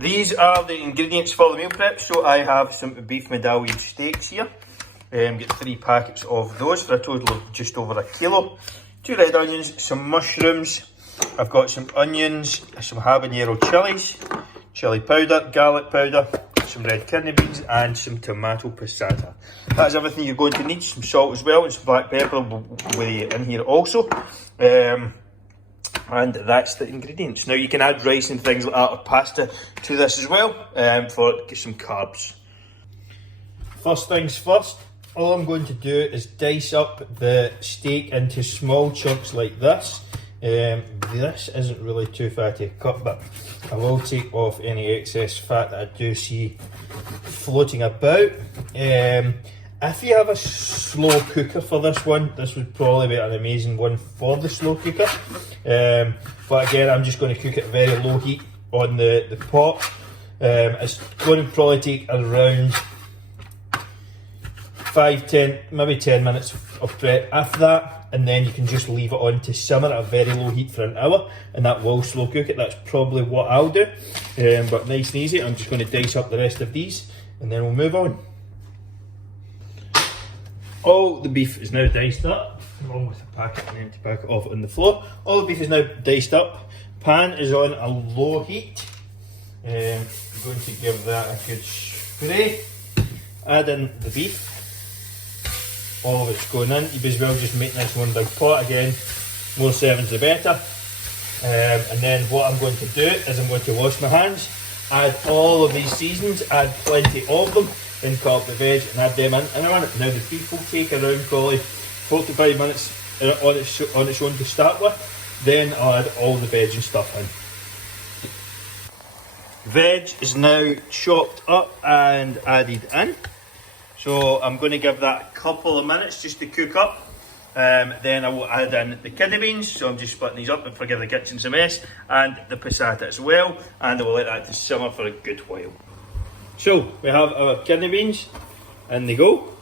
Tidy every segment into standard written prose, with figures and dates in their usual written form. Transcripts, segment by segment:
These are the ingredients for the meal prep. So I have some beef medallion steaks here. Get 3 packets of those for a total of just over 1 kilo. 2 red onions, some mushrooms. I've got some onions, some habanero chilies, chili powder, garlic powder, some red kidney beans and some tomato passata. That's everything you're going to need. Some salt as well and some black pepper will be in here also. And that's the ingredients. Now you can add rice and things like that or pasta to this as well for some carbs. First things first, all I'm going to do is dice up the steak into small chunks like this. This isn't really too fatty a cut, but I will take off any excess fat that I do see floating about. If you have a slow cooker for this one, this would probably be an amazing one for the slow cooker. But again, I'm just going to cook it at very low heat on the pot. It's going to probably take around 5, 10, maybe 10 minutes of prep after that. And then you can just leave it on to simmer at a very low heat for an hour, and that will slow cook it. That's probably what I'll do. But nice and easy, I'm just going to dice up the rest of these and then we'll move on. All the beef is now diced up, along with a packet, an empty packet of it on the floor. All the beef is now diced up. Pan is on a low heat. I'm going to give that a good spray. Add in the beef. All of it's going in. You may as well just make this one big pot again. More servings the better. And then what I'm going to do is I'm going to wash my hands, add all of these seasonings, add plenty of them, then cut up the veg and add them in a minute. Now the beef will take around probably 45 minutes on its own to start with. Then I'll add all the veg and stuff in. Veg is now chopped up and added in. So I'm going to give that a couple of minutes just to cook up. Then I will add in the kidney beans. So I'm just splitting these up and forgive the kitchen's a mess. And the passata as well. And I will let that to simmer for a good while. So we have our kidney beans. In they go.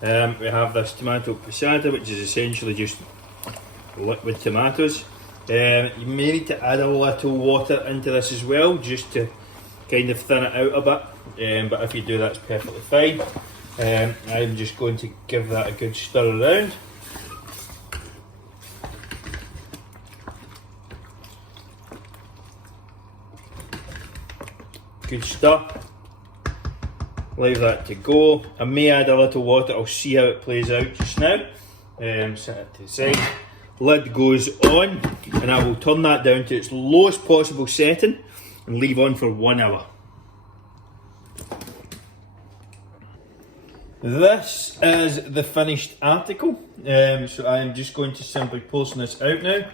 We have this tomato passata, which is essentially just liquid tomatoes. You may need to add a little water into this as well, just to kind of thin it out a bit. But if you do, that's perfectly fine. I'm just going to give that a good stir around. Good stir. Leave that to go. I may add a little water, I'll see how it plays out just now. Set it to the side. Lid goes on, and I will turn that down to its lowest possible setting and leave on for 1 hour. This is the finished article, so I am just going to simply portion this out now.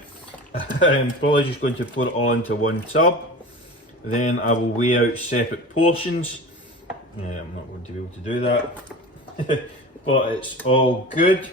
I'm probably just going to put it all into one tub. Then I will weigh out separate portions. I'm not going to be able to do that, but it's all good.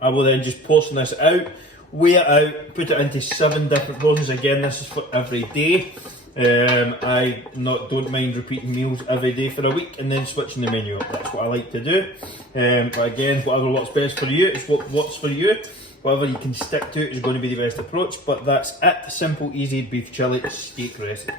I will then just portion this out, weigh it out, put it into 7 different portions. Again, this is for every day. I don't mind repeating meals every day for a week and then switching the menu up. That's what I like to do. But again, whatever works best for you is what works for you. Whatever you can stick to is going to be the best approach. But that's it. Simple, easy beef chili steak recipe.